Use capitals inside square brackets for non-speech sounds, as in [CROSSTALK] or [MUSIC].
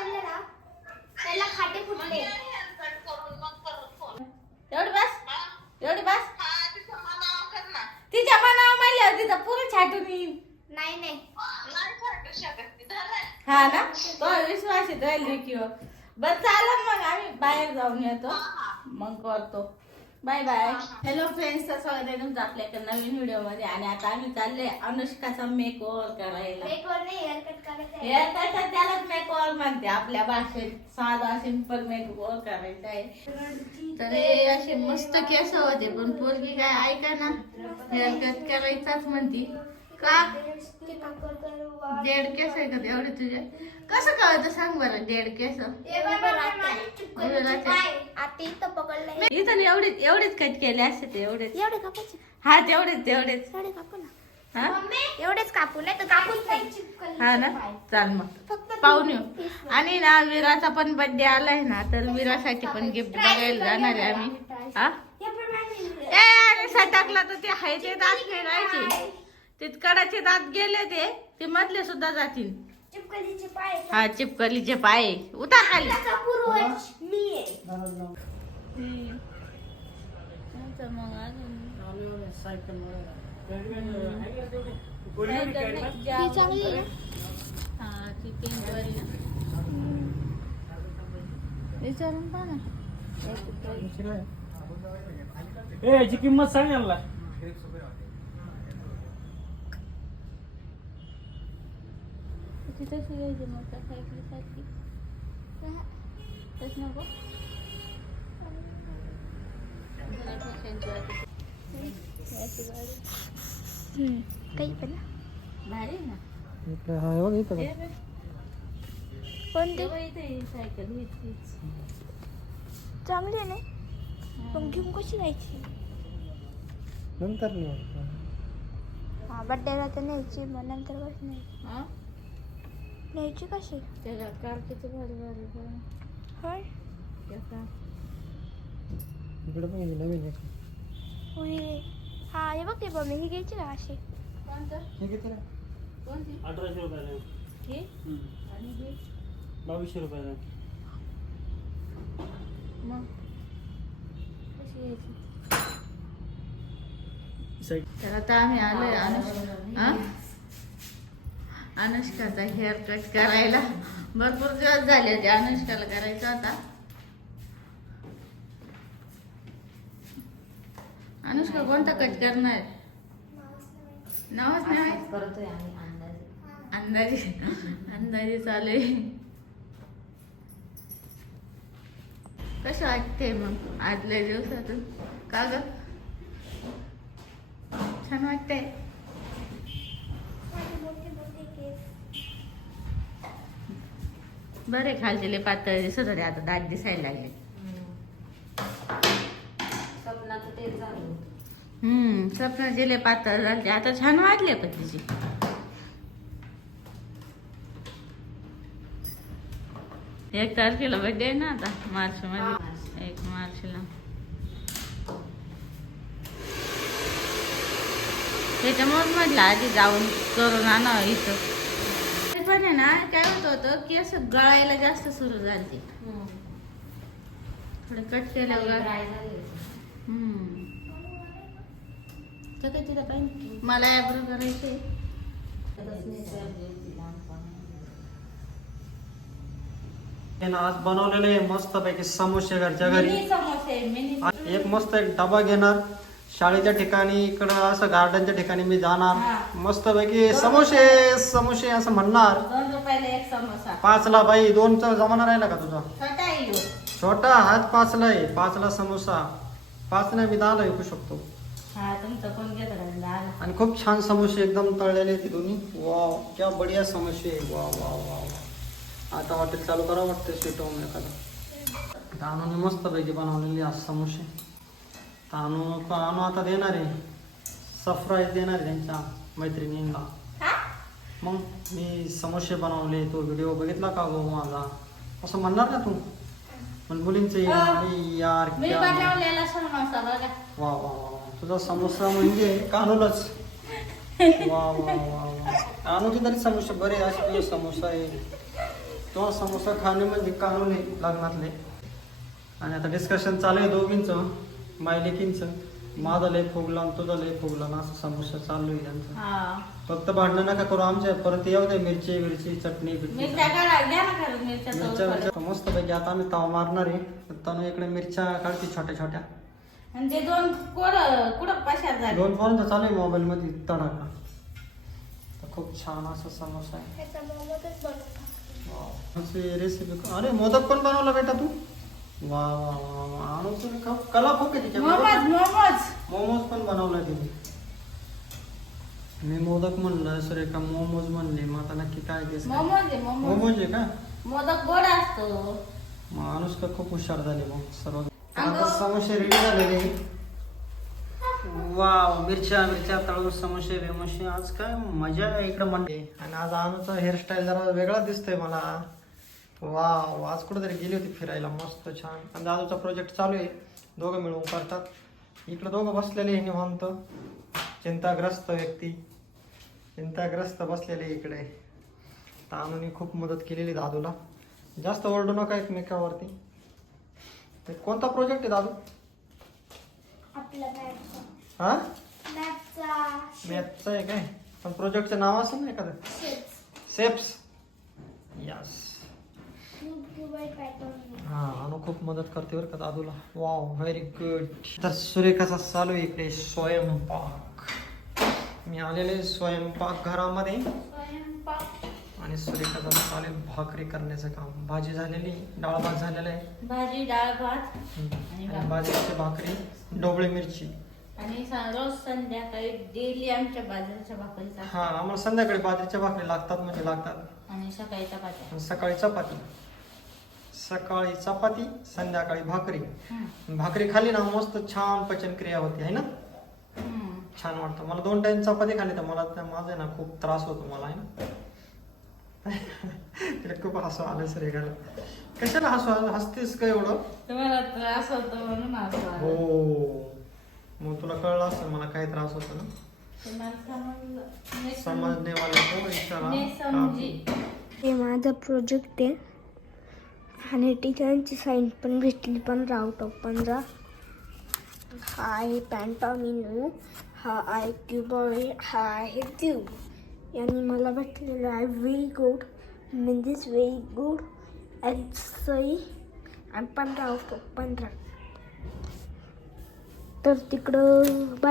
पडलं ना त्याला खाटे फुटले. एवढी बस एवढी बस. तिच्या मनावर मारल्यावर तिथं पुरं छाटून येईल नाही नाही. हा ना? तो विश्वास किंवा बर चालेल मग आम्ही बाहेर जाऊन येतो. मग करतो. बाय बाय हॅलो फ्रेंड्स स्वागत आहे तुमचं आपल्या एका नवीन व्हिडिओमध्ये आणि आता आम्ही चालले अनुष्काचा मेक ओव्हर करायला. हे त्याच्या त्यालाच मेक ओव्हर म्हणते. आपल्या भाषेत साधा सिंपल मेक ओव्हर करायचा आहे. तर हे असे मस्त केस होते पण पोरगी काय ऐका ना. हेअर कट करायचाच म्हणती. का. डेड केस आहे का तेवढे तुझे? कसं कळतं सांग बरं डेड केस? हे इथं एवढीच एवढीच कट केले असते ते एवढेच. एवढे कापायचे हा तेवढेच तेवढेच. एवढे कापू ना. हा? एवढेच कापू नाही तर कापूच नाही. हा ना? चाल मग. पाहून येऊ. आणि ना विराचा पण बर्थडे आलाय ना तर विरासाठी पण गिफ्ट बघायला जाणार आहे आम्ही. हा? ए अरे सटकला तर ते आहे ते ते कडाचे दात गेले ते ते मधले सुद्धा जातील. चिपकलीचे पाय. हा चिपकलीचे पाय. उतार खाली. त्याचा पूर्वज मी आहे. मग अजून चांगली आहे ना? हा ती पिंक वाली ना. विचारून पहा ना याची किंमत सांग यांना. ती तशी घ्यायची मग सायकली सारखी तस नको. काही पण भारी ना हा हे. कोणती ही सायकल हीच. चांगली आहे ना? पण घेऊन कशी जायची नंतर नाही हा बड्डेला तर न्यायची मग नंतर कसं नाही हा? न्यायची कशी? त्याला कार किती भारी भारी बघ. होय? इकडे पण नवीन आहे होय. हा हे बघ ते बघ ही घ्यायची का अशी. कोणतं? हे किती कोणती? अठराशे रुपयाला. ही? आणि ही? बावीसशे रुपयाला. मग? कशी घ्यायची? तर आता आम्ही आलोय अनुष्का हा? अनुष्काचा हेअर कट करायला भरपूर दिवस झाले होते अनुष्काला करायचा होता. अनुष्का कोणता कट करणार? नावच नाही. करतोय अंदाजे. अंदाजे. चालू आहे. कसं वाटते मग आदल्या दिवसातून? का ग? छान वाटतंय. बरे खालचे पातळ दिसत होते आता दात दिसायला लागले. स्वप्नाचं झालं. हम्म स्वप्नाचे लय पातळ झाले आता छान वाटले पण तिचे. एक तारखेला बर्थडे आहे ना आता मार्च मध्ये एक मार्चला. त्याच्यामुळे म्हटलं आधी जाऊन करून आणा इथं. पण आहे ना काय होत होतं की असं गळायला जास्त सुरू झाली थोडं कट केल्यावर. हम्म. तर काय तिला मला ॲब्रो करायचे. त्यानं आज बनवलेले आहे मस्त पैकी समोसे घरच्या घरी मिनी समोसे मिनी आणि एक मस्त एक डबा घेणार शाळेच्या ठिकाणी इकडं असं गार्डनच्या ठिकाणी मी. जाणार. मस्त पैकी समोसे समोसे असं म्हणणार. दोन रुपयाला एक समोसा. पाचला बाई दोनचा जमाना राहिला का तुझा? छोटा आहे ह्यो. छोटा? हात पाचला आहे. पाचला समोसा. पाच नाही मी दहाला विकू शकतो. हा तुमचं कोण घेत राहिलं आला आणि खूप छान समोसे एकदम तळलेले ते दोन्ही. वाव क्या बढिया समोसे. वा वा वा वा आता हॉटेल चालू करावं वाटतं स्वीट होम एखादं. तानूने मस्त पैकी बनवलेले आज समोसे. तानू तानू आता देणार. आहे सरप्राईज देणार आहे त्यांच्या मैत्रिणींना? मग मी समोसे बनवले तो व्हिडिओ बघितला का गो माझा? असं म्हणणार ना तू? पण मुलींचे यार वा वा. तुझा समोसा म्हणजे कानूलच वा वा वा वा. कानूचे तरी समोसे बरे असे तुझे समोसा आहे. तो समोसा खाणे म्हणजे कानून आहे लग्नातले. आणि आता डिस्कशन चालू आहे दोघींचं. मायलेकींचं माझं लय फुगला आणि तुझं लय फुगला ना असं समोसा चालू आहे त्यांचं. हा. फक्त भांडणं नका करू आमच्या परत येऊ दे मिरची मिरची चटणी बिटणी मिरच्या काढा घ्या ना करून मिरच्या मिरच्या तळून मिरच्या. मस्त पैकी आता आम्ही ताव मारणार आहे. तनु इकडे मिरच्या काढते छोट्या छोट्या. आणि दोन कोड कुठं पशात झाले? दोन पर्यंत चालू आहे मोबाईल मध्ये तडाखा. तर खूप छान असा समोसा आहे. ह्याचा मोमोजच बनवतात. अशी रेसिपी अरे मोदक पण बनवला बेटा तू? वा वा वा वा. तुम्ही का कला खूप आहे मोमोज तिच्या मोमोज. मोमोज पण बनवलाय तिने. मी मोदक म्हणलं सुरेखा मोमोज म्हणले. मग आता नक्की काय केस मोमोज आहे मोमोज. मोमोज आहे का? मोदक गोड असतो. मग अनुष्का खूप हुशार झाली मग सर्व. आता समोसे रेडी झालेले. वाव मिरच्या मिरच्या तळून समोसे बिमोसे आज काय मजा आहे इकडं म्हणते आणि आज अनुचा हेअरस्टाईल जरा वेगळा दिसतोय मला. वाव आज कुठेतरी गेली होती फिरायला मस्त छान. आणि दादूचा प्रोजेक्ट चालू आहे. दोघं मिळून करतात. इकडं दोघं बसलेले आहे निवांत. चिंताग्रस्त व्यक्ती. चिंताग्रस्त बसलेले इकडे. तानूने खूप मदत केलेली दादूला. जास्त ओरडू नका एकमेकावरती. ते कोणता प्रोजेक्ट आहे दादू? हा? मॅथचा आहे काय? पण प्रोजेक्टचं नाव असेल ना एखादं सेप्स हा अनु खूप मदत करते बरं का दादूला. वाव व्हेरी गुड तर सुरेखाचा चालू आहे इकडे स्वयंपाक. मी आलेले स्वयंपाक घरामध्ये. आणि सुरेखाचा चालेल भाकरी करण्याचं काम. भाजी झालेली डाळ भात झालेला आहे. भाजी डाळ भात. आणि बाजरीची भाकरी ढोबळी मिरची. आणि रोज संध्याकाळी डेली आमच्या बाजरीच्या भाकरीचा. हा आम्हाला संध्याकाळी बाजरीच्या भाकरी लागतात म्हणजे लागतात. आणि सकाळी चपात्या. सकाळी चपाती. सकाळी चपाती संध्याकाळी भाकरी. भाकरी खाली ना मस्त छान पचनक्रिया होती आहे ना. छान वाटतं. मला दोन टाइम चपाती खाली तर मला माझा आहे ना खूप त्रास होतो मला आहे ना? [LAUGHS] तिला खूप हसू आलं सर एखादं कशाला हसू आलं? हसतेस का एवढं? तुम्हाला त्रास होतो म्हणून. हो. मग तुला कळलं असेल मला काय त्रास होतो ना? समजणे वाले इशारा? हे. माझा प्रोजेक्ट आहे. आणि टीचरांची साईन पण भेटली पण राऊट ऑफ पंधरा. हा आहे पॅन्टॉमिनू हा आहे क्युबॉय हा आहे ट्यूब यांनी मला भेटलेलं आहे व्हेरी गुड म्हणजेच व्हेरी गुड अँड सई आणि पंधरा राऊट ऑफ पंधरा. तर तिकडं बाय